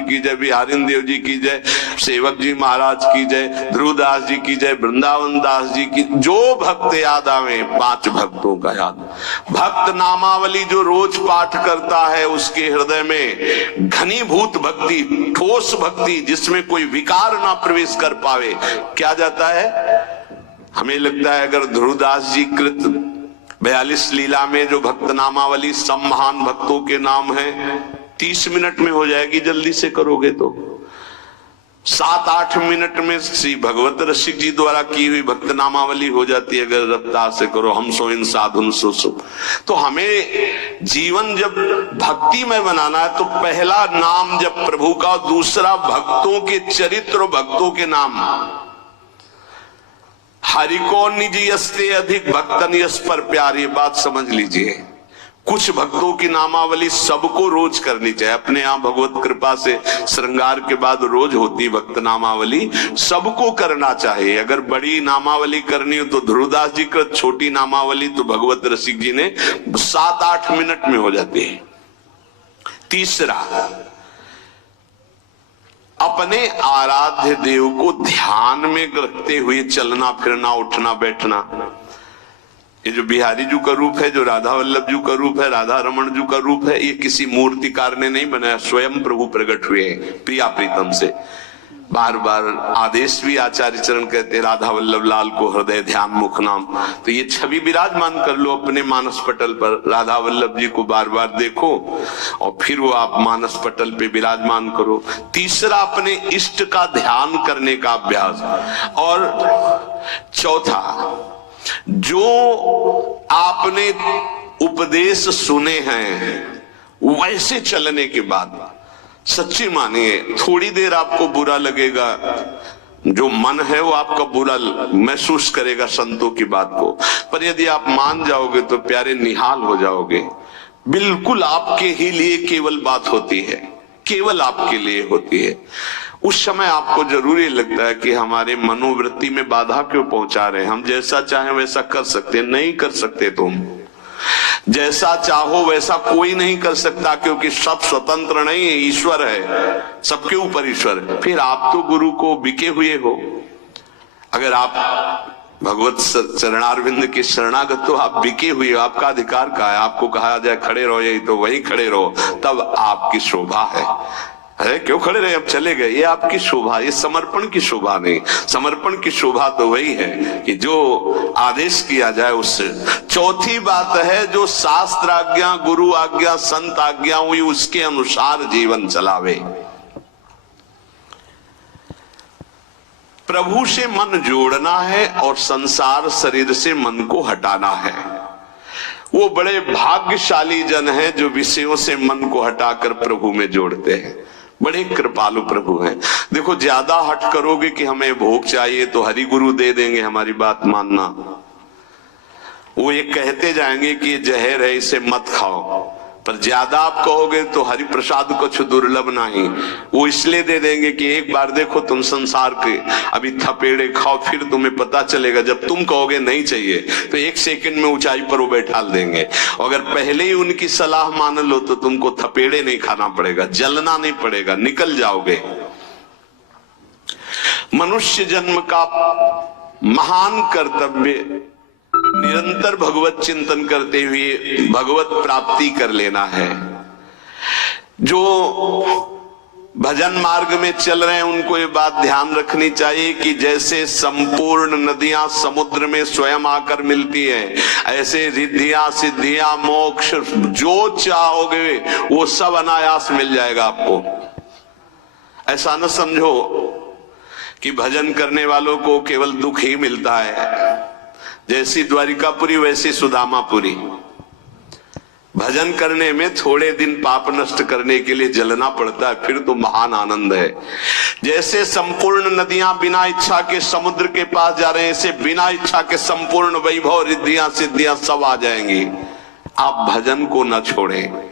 की जय, बिहारी देव जी की जय, सेवक जी महाराज की जय, ध्रुवदास जी की जय, वृंदावन दास जी की। जो भक्त याद आवे 5 भक्तों का याद। भक्त नामावली जो रोज पाठ करता है उसके हृदय में घनीभूत भक्ति, ठोस भक्ति जिसमें कोई विकार ना प्रवेश कर पावे, क्या जाता है। हमें लगता है अगर ध्रुवदास जी कृत 42 लीला में जो भक्त नामावली सब महान भक्तों के नाम है 30 मिनट में हो जाएगी, जल्दी से करोगे तो 7-8 मिनट में श्री भगवत रसिक जी द्वारा की हुई भक्त नामावली हो जाती है अगर रफ्तार से करो। हम सो इन साधुन सो। तो हमें जीवन जब भक्ति में बनाना है तो पहला नाम जब प्रभु का, दूसरा भक्तों के चरित्र, भक्तों के नाम। हरि को निज यस्ते अधिक भक्तन यस पर प्यार, ये बात समझ लीजिए। कुछ भक्तों की नामावली सबको रोज करनी चाहिए। अपने यहाँ भगवत कृपा से श्रृंगार के बाद रोज होती भक्त नामावली, सबको करना चाहिए। अगर बड़ी नामावली करनी हो तो ध्रुवदास जी का, छोटी नामावली तो भगवत रसिक जी ने 7-8 मिनट में हो जाती है। तीसरा, अपने आराध्य देव को ध्यान में रखते हुए चलना फिरना, उठना बैठना। ये जो बिहारी जी का रूप है, जो राधा वल्लभ जी का रूप है, राधा रमन जी का रूप है, ये किसी मूर्तिकार ने नहीं बनाया, स्वयं प्रभु प्रकट हुए हैं प्रिया प्रीतम से। बार बार आदेश भी आचार्य चरण कहते, राधा वल्लभ लाल को हृदय ध्यान मुख नाम। तो ये छवि विराजमान कर लो अपने मानस पटल पर, राधा वल्लभ जी को बार बार देखो और फिर वो आप मानस पटल पे विराजमान करो। तीसरा, अपने इष्ट का ध्यान करने का अभ्यास। और चौथा, जो आपने उपदेश सुने हैं वैसे चलने के बाद, सच्ची मानिए थोड़ी देर आपको बुरा लगेगा, जो मन है वो आपका बुरा महसूस करेगा संतों की बात को, पर यदि आप मान जाओगे तो प्यारे निहाल हो जाओगे। बिल्कुल आपके ही लिए केवल बात होती है, केवल आपके लिए होती है। उस समय आपको जरूरी लगता है कि हमारे मनोवृत्ति में बाधा क्यों पहुंचा रहे हैं। हम जैसा चाहें वैसा कर सकते, नहीं कर सकते। तुम जैसा चाहो वैसा कोई नहीं कर सकता, क्योंकि सब स्वतंत्र नहीं है, ईश्वर है, सबके ऊपर ईश्वर है। फिर आप तो गुरु को बिके हुए हो। अगर आप भगवत चरणारविंद के शरणागत तो आप बिके हुए हो, आपका अधिकार का है। आपको कहा जाए खड़े रहो, यही तो वही खड़े रहो, तब आपकी शोभा है। अरे क्यों खड़े रहे, अब चले गए, ये आपकी शोभा, ये समर्पण की शोभा नहीं। समर्पण की शोभा तो वही है कि जो आदेश किया जाए उससे। चौथी बात है, जो शास्त्र आज्ञा, गुरु आज्ञा, संत आज्ञा हुई उसके अनुसार जीवन चलावे। प्रभु से मन जोड़ना है और संसार शरीर से मन को हटाना है। वो बड़े भाग्यशाली जन हैं जो विषयों से मन को हटाकर प्रभु में जोड़ते हैं। बड़े कृपालु प्रभु हैं। देखो, ज्यादा हट करोगे कि हमें भोग चाहिए तो हरि गुरु दे देंगे, हमारी बात मानना। वो ये कहते जाएंगे कि ये जहर है, इसे मत खाओ, पर ज्यादा आप कहोगे तो हरि प्रसाद कुछ दुर्लभ नहीं, वो इसलिए दे देंगे कि एक बार देखो तुम संसार के अभी थपेड़े खाओ, फिर तुम्हें पता चलेगा। जब तुम कहोगे नहीं चाहिए तो 1 सेकंड में ऊंचाई पर वो बैठा देंगे। अगर पहले ही उनकी सलाह मान लो तो तुमको थपेड़े नहीं खाना पड़ेगा, जलना नहीं पड़ेगा, निकल जाओगे। मनुष्य जन्म का महान कर्तव्य निरंतर भगवत चिंतन करते हुए भगवत प्राप्ति कर लेना है। जो भजन मार्ग में चल रहे हैं उनको ये बात ध्यान रखनी चाहिए कि जैसे संपूर्ण नदियां समुद्र में स्वयं आकर मिलती है, ऐसे रिद्धियां, सिद्धियां, मोक्ष जो चाहोगे वो सब अनायास मिल जाएगा आपको। ऐसा न समझो कि भजन करने वालों को केवल दुख ही मिलता है। जैसी द्वारिकापुरी वैसी सुदामापुरी। भजन करने में थोड़े दिन पाप नष्ट करने के लिए जलना पड़ता है, फिर तो महान आनंद है। जैसे संपूर्ण नदियां बिना इच्छा के समुद्र के पास जा रहे हैं, ऐसे बिना इच्छा के संपूर्ण वैभव, रिद्धियां, सिद्धियां सब आ जाएंगी। आप भजन को न छोड़ें।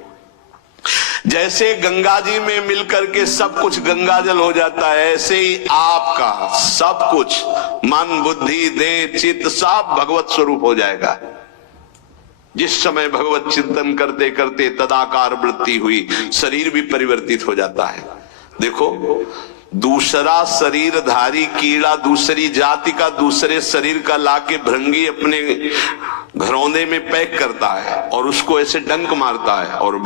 जैसे गंगा जी में मिलकर के सब कुछ गंगा जल हो जाता है, ऐसे ही आपका सब कुछ मन, बुद्धि, देह, चित्त सब भगवत स्वरूप हो जाएगा। जिस समय भगवत चिंतन करते करते तदाकार वृत्ति हुई, शरीर भी परिवर्तित हो जाता है। देखो, दूसरा शरीरधारी कीड़ा दूसरी जाति का दूसरे शरीर का लाके भृंगी अपने घरौंदे में पैक करता है और उसको ऐसे डंक मारता है और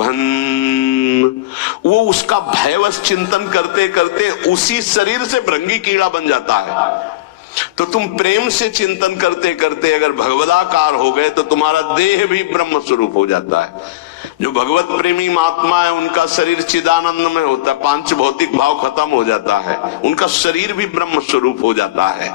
वो उसका भयवश चिंतन करते करते उसी शरीर से भृंगी कीड़ा बन जाता है। तो तुम प्रेम से चिंतन करते करते अगर भगवदाकार हो गए तो तुम्हारा देह भी ब्रह्म स्वरूप हो जाता है। जो भगवत प्रेमी महात्मा है उनका शरीर चिदानंद में होता है, पांच भौतिक भाव खत्म हो जाता है, उनका शरीर भी ब्रह्म स्वरूप हो जाता है।